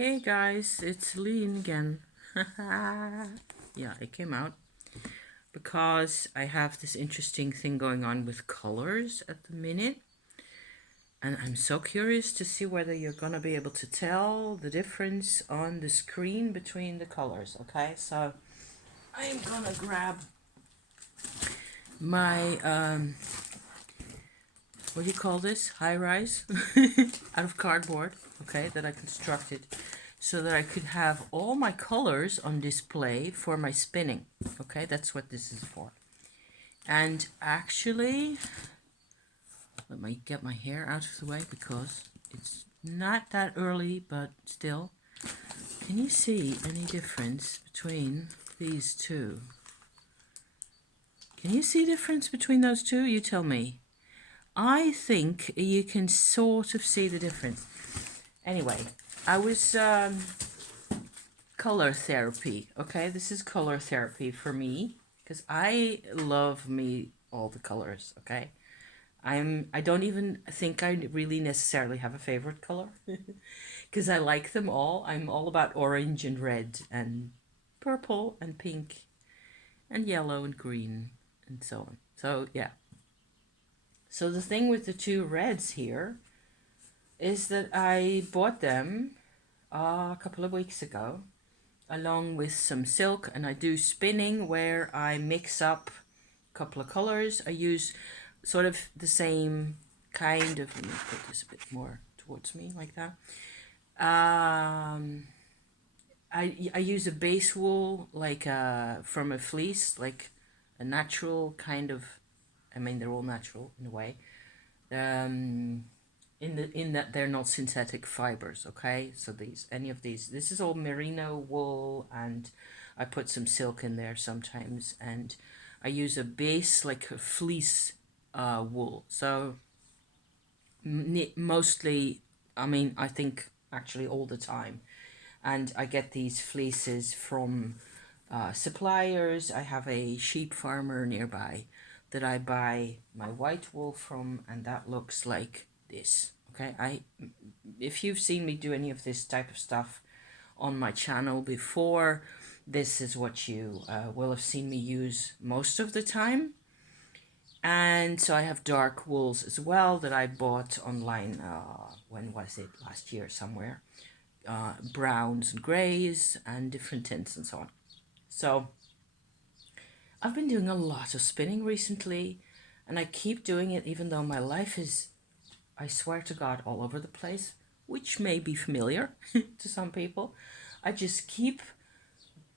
Hey guys, it's Lean again. Yeah, it came out because I have this interesting thing going on with colors at the minute. And I'm so curious to see whether you're gonna be able to tell the difference on the screen between the colors, okay? So I'm gonna grab my, what do you call this? High rise out of cardboard, okay, that I constructed so that I could have all my colors on display for my spinning. Okay, that's what this is for. And actually, let me get my hair out of the way because it's not that early, but still. Can you see any difference between these two? Can you see difference between those two? You tell me. I think you can sort of see the difference. Anyway, I was color therapy. Okay, this is color therapy for me because I love me all the colors. Okay, I don't even think I really necessarily have a favorite color because I like them all. I'm all about orange and red and purple and pink and yellow and green and so on. So yeah. So the thing with the two reds here is that I bought them a couple of weeks ago along with some silk, and I do spinning where I mix up a couple of colors. I use sort of the same kind of, let me put this a bit more towards me like that. I use a base wool like from a fleece, like a natural kind of, I mean they're all natural in a way. In that they're not synthetic fibers, okay? So any of these, this is all merino wool, and I put some silk in there sometimes, and I use a base like a fleece wool. So mostly, I mean, I think actually all the time, and I get these fleeces from suppliers. I have a sheep farmer nearby that I buy my white wool from, and that looks like this. Okay, if you've seen me do any of this type of stuff on my channel before, this is what you will have seen me use most of the time. And so I have dark wools as well that I bought online. When was it? Last year somewhere. Browns and grays and different tints and so on. So I've been doing a lot of spinning recently, and I keep doing it even though my life is, I swear to God, all over the place, which may be familiar to some people. I just keep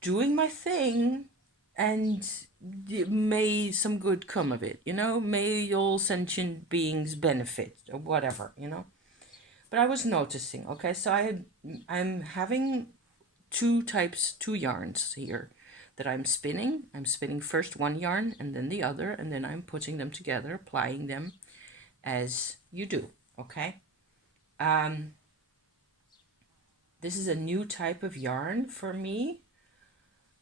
doing my thing, and may some good come of it, may all sentient beings benefit or whatever. But I was noticing, okay, so I'm having two yarns here that I'm spinning. I'm spinning first one yarn and then the other, and then I'm putting them together, applying them as you do, okay? This is a new type of yarn for me,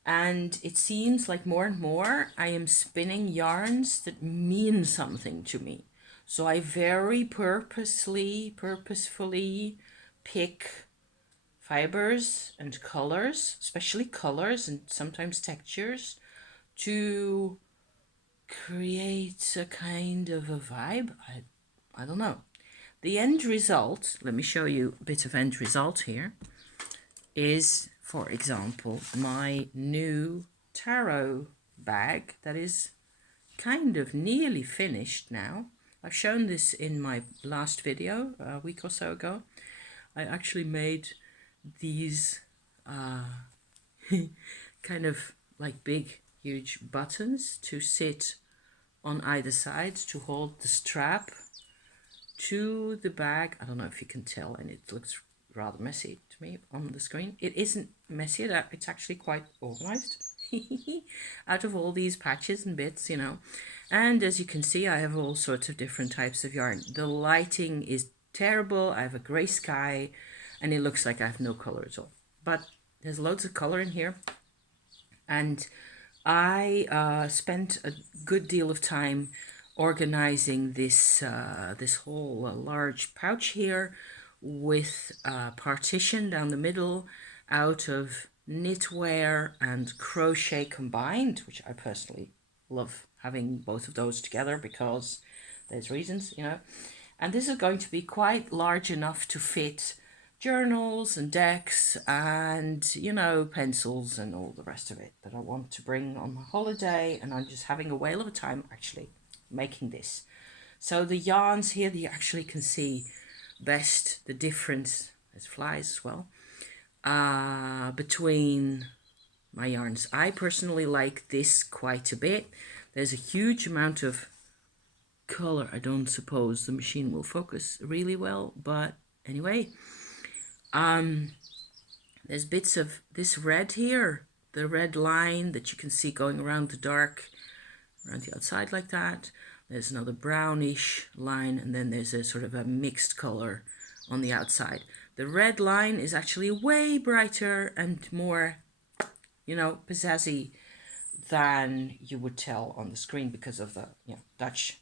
and it seems like more and more I am spinning yarns that mean something to me. So I very purposefully pick fibers and colors, especially colors and sometimes textures, to create a kind of a vibe. I don't know. The end result, let me show you a bit of end result here, is, for example, my new tarot bag that is kind of nearly finished now. I've shown this in my last video a week or so ago. I actually made these kind of like big, huge buttons to sit on either side to hold the strap to the bag. I don't know if you can tell, and it looks rather messy to me on the screen. It isn't messy, it's actually quite organized out of all these patches and bits, And as you can see, I have all sorts of different types of yarn. The lighting is terrible. I have a gray sky, and it looks like I have no color at all. But there's loads of color in here. And I spent a good deal of time organizing this whole large pouch here with a partition down the middle out of knitwear and crochet combined, which I personally love having both of those together because there's reasons, you know. And this is going to be quite large enough to fit journals and decks and, you know, pencils and all the rest of it that I want to bring on my holiday. And I'm just having a whale of a time actually making this. So the yarns here, you actually can see best the difference, there's flies as well, between my yarns. I personally like this quite a bit. There's a huge amount of color. I don't suppose the machine will focus really well, but anyway, there's bits of this red here, the red line that you can see going around the dark, around the outside like that. There's another brownish line, and then there's a sort of a mixed color on the outside. The red line is actually way brighter and more, you know, pizzazzy than you would tell on the screen because of the, you know, Dutch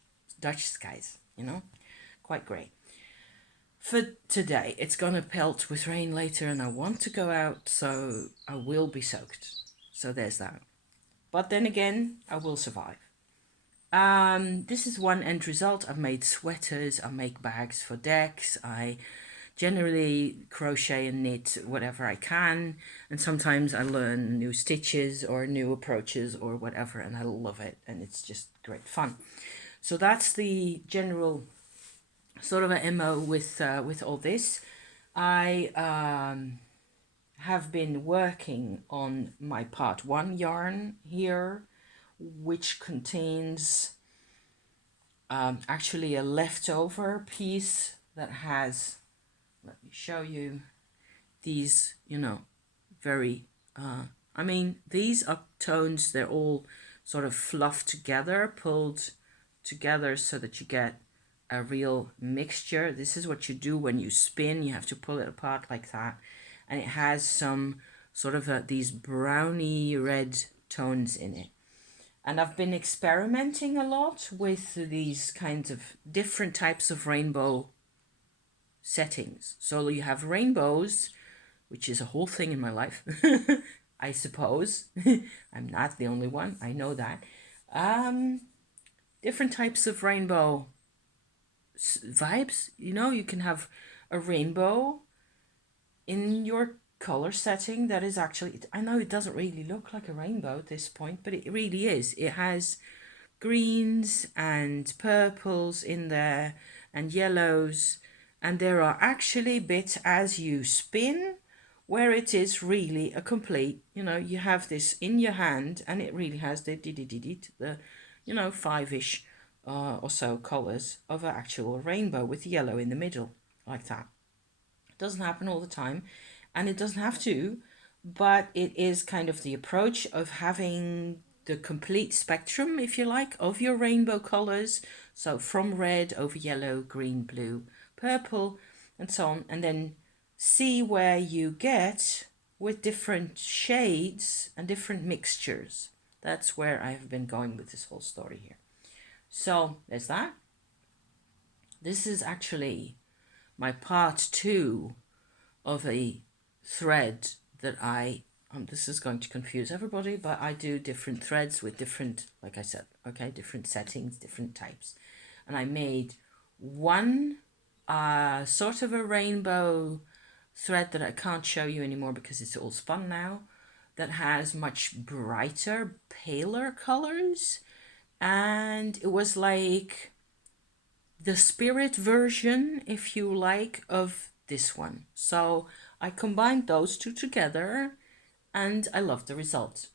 skies, you know, quite great. For today, it's gonna pelt with rain later and I want to go out, so I will be soaked. So there's that. But then again, I will survive. This is one end result. I've made sweaters, I make bags for decks, I generally crochet and knit whatever I can, and sometimes I learn new stitches or new approaches or whatever, and I love it, and it's just great fun. So that's the general sort of a MO with all this. I have been working on my part 1 yarn here, which contains actually a leftover piece that has, let me show you, these, you know, very, I mean, these uptones, they're all sort of fluffed together, pulled together so that you get a real mixture. This is what you do when you spin. You have to pull it apart like that. And it has some sort of these browny red tones in it. And I've been experimenting a lot with these kinds of different types of rainbow settings. So you have rainbows, which is a whole thing in my life, I suppose. I'm not the only one, I know that. Different types of rainbow vibes. You know, you can have a rainbow in your color setting that is actually, I know it doesn't really look like a rainbow at this point, but it really is. It has greens and purples in there and yellows, and there are actually bits as you spin where it is really a complete, you know, you have this in your hand and it really has the you know, 5-ish or so colors of an actual rainbow with yellow in the middle like that. It doesn't happen all the time, and it doesn't have to, but it is kind of the approach of having the complete spectrum, if you like, of your rainbow colors. So from red over yellow, green, blue, purple, and so on, and then see where you get with different shades and different mixtures. That's where I have been going with this whole story here. So there's that. This is actually my part 2 of a thread that this is going to confuse everybody, but I do different threads with different, like I said, okay, different settings, different types. And I made one sort of a rainbow thread that I can't show you anymore because it's all spun now, that has much brighter, paler colors. And it was like the spirit version, if you like, of this one. So I combined those two together and I love the result.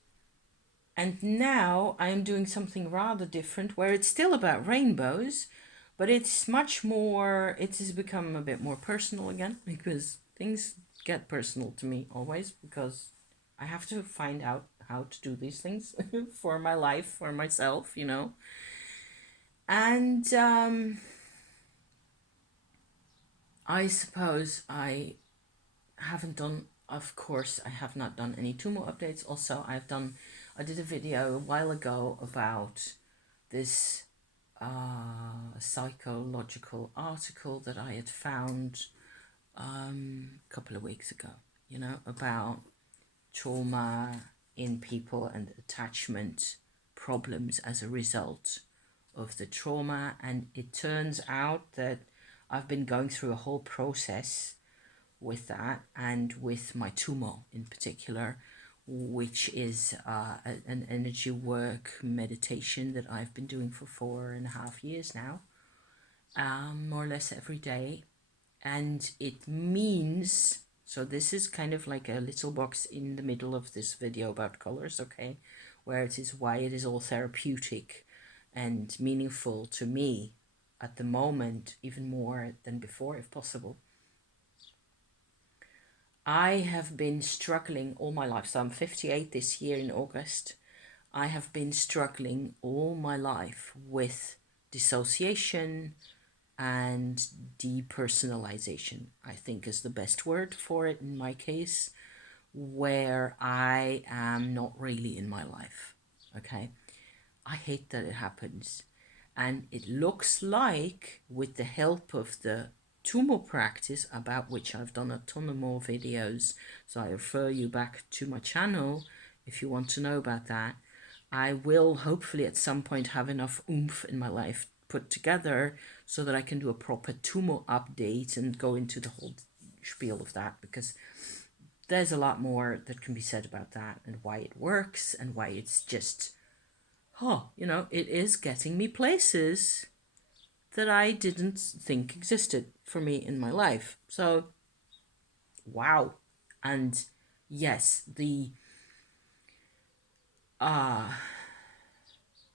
And now I am doing something rather different where it's still about rainbows, but it's much more, it has become a bit more personal again, because things get personal to me always, because I have to find out how to do these things for my life, for myself, you know. And I suppose I haven't done, of course, I have not done any Tumo updates. Also, I did a video a while ago about this psychological article that I had found a couple of weeks ago, you know, about trauma in people and attachment problems as a result of the trauma. And it turns out that I've been going through a whole process with that, and with my tumor in particular, which is an energy work meditation that I've been doing for 4.5 years now, more or less every day. And it means, so this is kind of like a little box in the middle of this video about colors, okay, where it is why it is all therapeutic and meaningful to me at the moment, even more than before if possible. I have been struggling all my life. So I'm 58 this year in August. I have been struggling all my life with dissociation and depersonalization, I think is the best word for it in my case, where I am not really in my life. Okay. I hate that it happens. And it looks like, with the help of the Tumo practice, about which I've done a ton of more videos, so I refer you back to my channel if you want to know about that. I will hopefully at some point have enough oomph in my life put together so that I can do a proper Tumo update and go into the whole spiel of that, because there's a lot more that can be said about that and why it works and why it's just, you know, it is getting me places that I didn't think existed for me in my life. So, wow. And yes,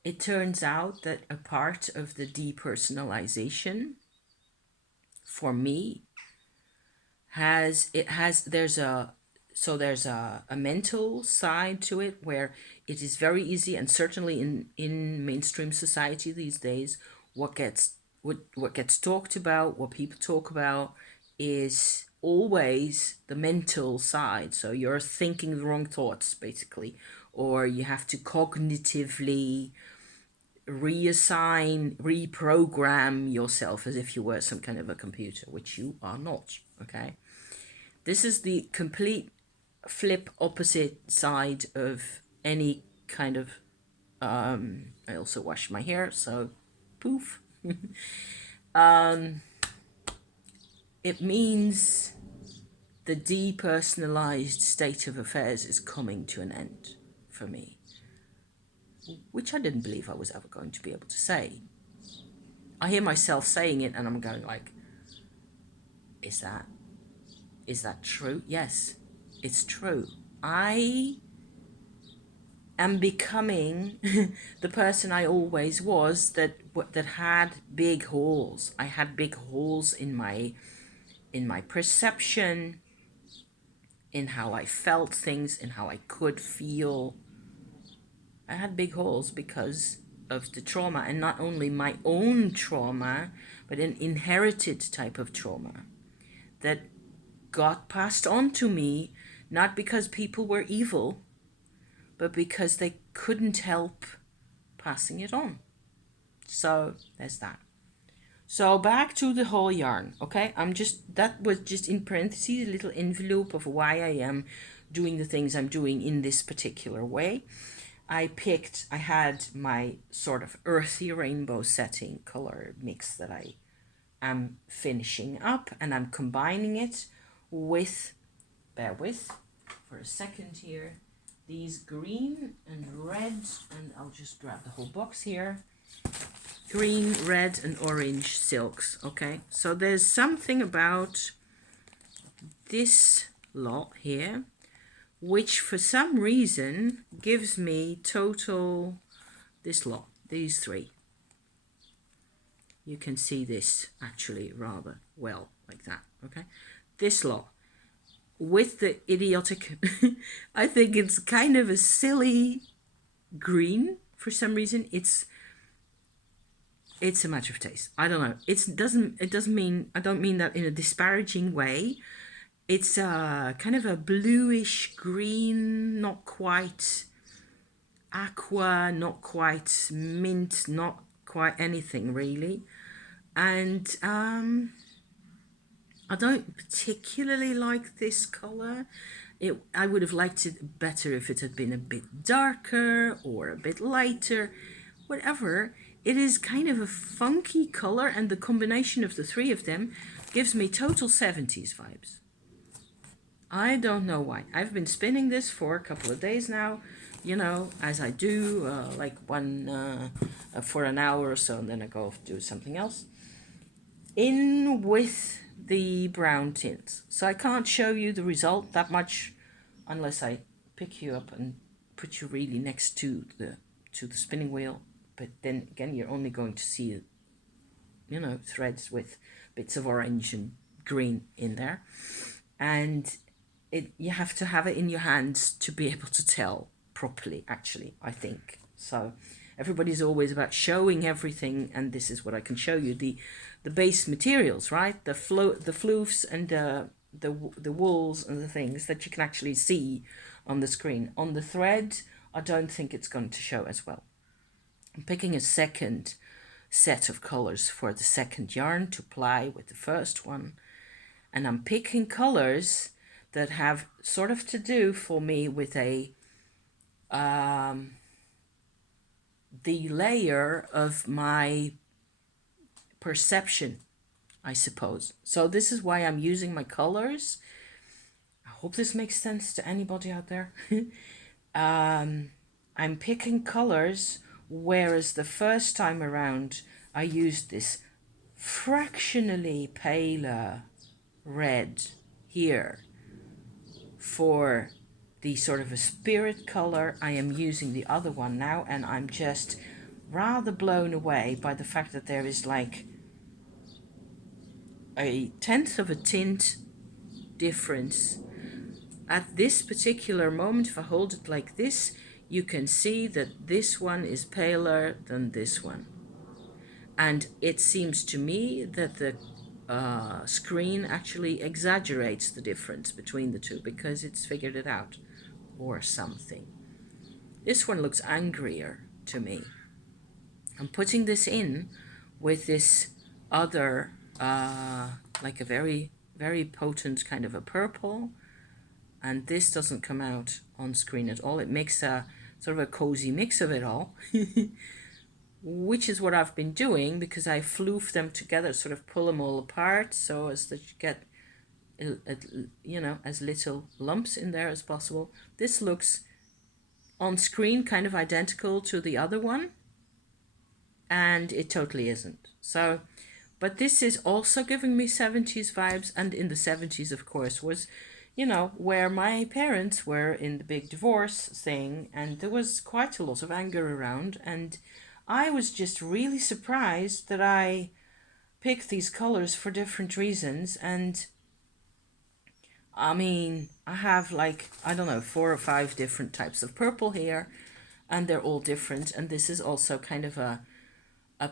it turns out that a part of the depersonalization for me there's a mental side to it, where it is very easy, and certainly in mainstream society these days, what gets talked about, what people talk about, is always the mental side. So you're thinking the wrong thoughts, basically, or you have to cognitively reprogram yourself as if you were some kind of a computer, which you are not. Okay. This is the complete flip opposite side of any kind of, I also wash my hair, so poof. It means the depersonalized state of affairs is coming to an end for me, which I didn't believe I was ever going to be able to say. I hear myself saying it and I'm going like, is that true? Yes, it's true. I am becoming the person I always was, that had big holes. I had big holes in my perception, in how I felt things, in how I could feel. I had big holes because of the trauma, and not only my own trauma, but an inherited type of trauma that got passed on to me, not because people were evil, but because they couldn't help passing it on. So there's that. So back to the whole yarn, okay? That was just in parentheses, a little envelope of why I am doing the things I'm doing in this particular way. I had my sort of earthy rainbow setting color mix that I am finishing up, and I'm combining it with, bear with for a second here, these green and red, and I'll just grab the whole box here. Green, red, and orange silks. Okay, so there's something about this lot here which for some reason gives me total, this lot, these three. You can see this actually rather well like that. Okay, this lot with the idiotic I think it's kind of a silly green for some reason. It's a matter of taste. I don't know. It doesn't mean, I don't mean that in a disparaging way. It's kind of a bluish green, not quite aqua, not quite mint, not quite anything really. And I don't particularly like this color. I would have liked it better if it had been a bit darker or a bit lighter, whatever. It is kind of a funky color, and the combination of the three of them gives me total 70s vibes. I don't know why. I've been spinning this for a couple of days now, as I do, like one for an hour or so, and then I go off do something else. In with the brown tints. So I can't show you the result that much unless I pick you up and put you really next to the spinning wheel. But then again, you're only going to see, threads with bits of orange and green in there. And you have to have it in your hands to be able to tell properly, actually, I think. So everybody's always about showing everything, and this is what I can show you. The base materials, right? The floofs and the wools and the things that you can actually see on the screen. On the thread, I don't think it's going to show as well. I'm picking a second set of colors for the second yarn to ply with the first one. And I'm picking colors that have sort of to do for me with the layer of my perception, I suppose. So this is why I'm using my colors. I hope this makes sense to anybody out there. I'm picking colors, whereas the first time around I used this fractionally paler red here for the sort of a spirit color. I am using the other one now, and I'm just rather blown away by the fact that there is like a tenth of a tint difference. At this particular moment, if I hold it like this, you can see that this one is paler than this one. And it seems to me that the screen actually exaggerates the difference between the two because it's figured it out or something. This one looks angrier to me. I'm putting this in with this other, like a very, very potent kind of a purple, and this doesn't come out on screen at all. It makes a sort of a cozy mix of it all. Which is what I've been doing because I floof them together, sort of pull them all apart so as that you get, as little lumps in there as possible. This looks on screen kind of identical to the other one, and it totally isn't. So, but this is also giving me 70s vibes, and in the 70s, of course, was, where my parents were in the big divorce thing, and there was quite a lot of anger around, and I was just really surprised that I picked these colors for different reasons. And I mean, I have like, I don't know, 4 or 5 different types of purple here, and they're all different. And this is also kind of a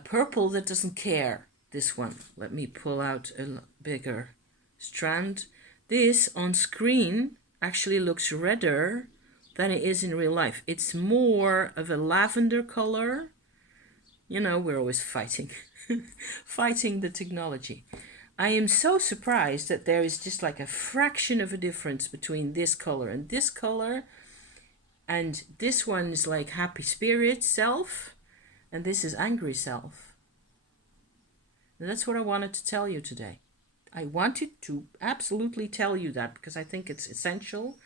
purple that doesn't care. This one, let me pull out a bigger strand. This on screen actually looks redder than it is in real life. It's more of a lavender color. We're always fighting, fighting the technology. I am so surprised that there is just like a fraction of a difference between this color and this color. And this one is like happy spirit self, and this is angry self. And that's what I wanted to tell you today. I wanted to absolutely tell you that because I think it's essential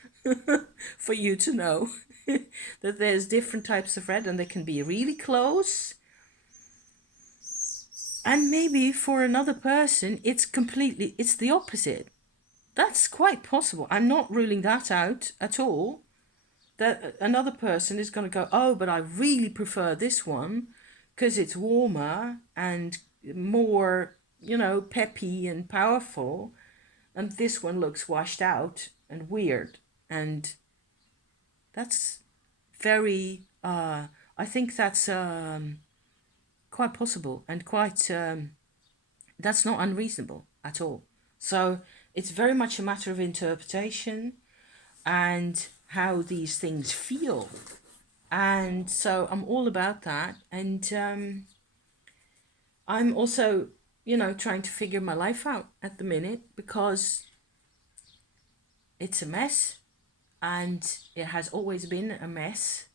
for you to know that there's different types of red and they can be really close. And maybe for another person, it's the opposite. That's quite possible. I'm not ruling that out at all. That another person is going to go, oh, but I really prefer this one because it's warmer and more, peppy and powerful. And this one looks washed out and weird. And that's very, I think that's quite possible and quite, that's not unreasonable at all. So it's very much a matter of interpretation and how these things feel. And so I'm all about that. And I'm also, trying to figure my life out at the minute because it's a mess, and it has always been a mess,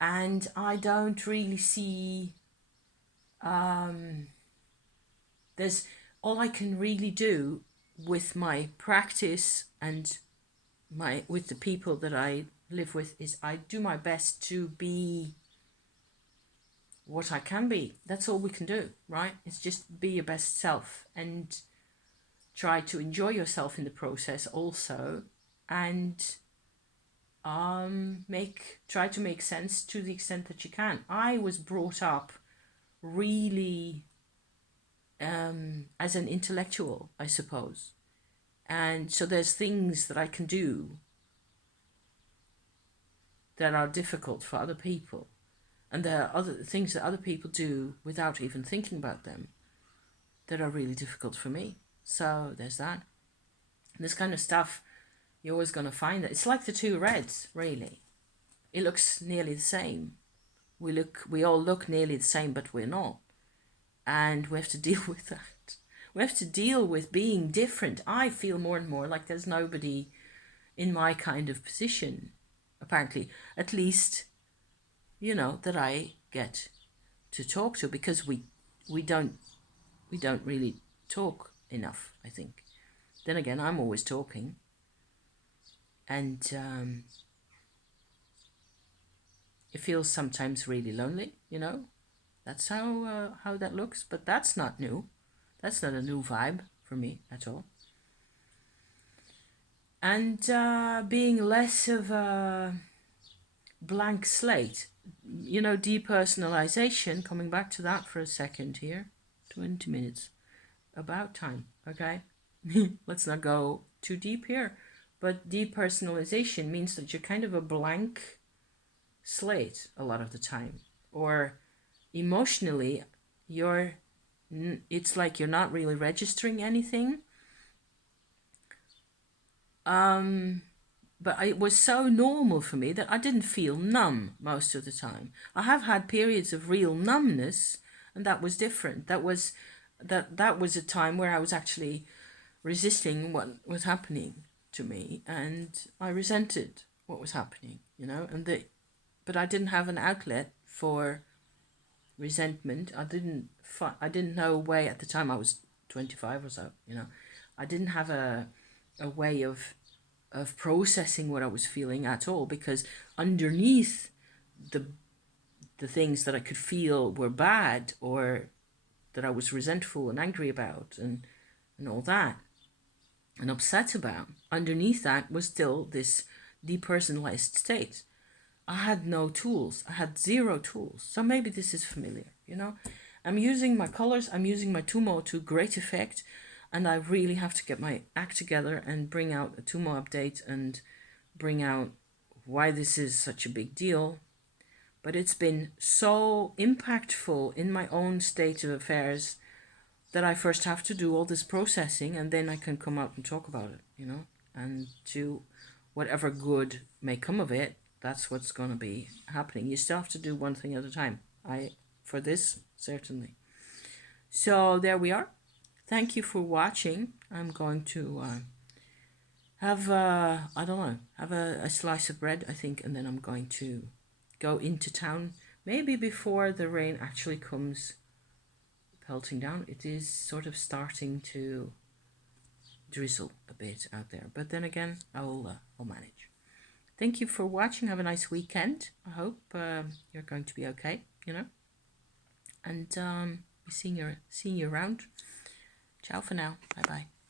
and I don't really see there's all I can really do with my practice and with the people that I live with is I do my best to be what I can be. That's all we can do, right? It's just be your best self and try to enjoy yourself in the process also, and try to make sense to the extent that you can. I was brought up really as an intellectual, I suppose. And so there's things that I can do that are difficult for other people. And there are other things that other people do without even thinking about them that are really difficult for me. So there's that. And this kind of stuff, you're always going to find that. It's like the two reds, really. It looks nearly the same. We all look nearly the same, but we're not. And we have to deal with that. We have to deal with being different. I feel more and more like there's nobody in my kind of position, apparently, at least, that I get to talk to, because we don't really talk enough, I think. Then again, I'm always talking, and it feels sometimes really lonely, That's how that looks, but that's not new. That's not a new vibe for me at all. And being less of a blank slate, depersonalization, coming back to that for a second here, 20 minutes, about time, okay? Let's not go too deep here, but depersonalization means that you're kind of a blank slate a lot of the time, or emotionally it's like you're not really registering anything. But it was so normal for me that I didn't feel numb most of the time. I have had periods of real numbness, and that was different. That was a time where I was actually resisting what was happening to me, and I resented what was happening, but I didn't have an outlet for resentment. I didn't know a way at the time. I was 25 or so, I didn't have a way of processing what I was feeling at all, because underneath the things that I could feel were bad, or that I was resentful and angry about, and all that, and upset about, underneath that was still this depersonalized state. I had no tools. I had zero tools. So maybe this is familiar, I'm using my colors. I'm using my Tumo to great effect. And I really have to get my act together and bring out a Tumo update and bring out why this is such a big deal. But it's been so impactful in my own state of affairs that I first have to do all this processing, and then I can come out and talk about it, and to whatever good may come of it. That's what's going to be happening. You still have to do one thing at a time. For this, certainly. So there we are. Thank you for watching. I'm going to have a slice of bread, I think, and then I'm going to go into town, maybe before the rain actually comes pelting down. It is sort of starting to drizzle a bit out there, but then again, I'll manage. Thank you for watching. Have a nice weekend. I hope you're going to be okay, and be seeing you around. Ciao for now. Bye bye.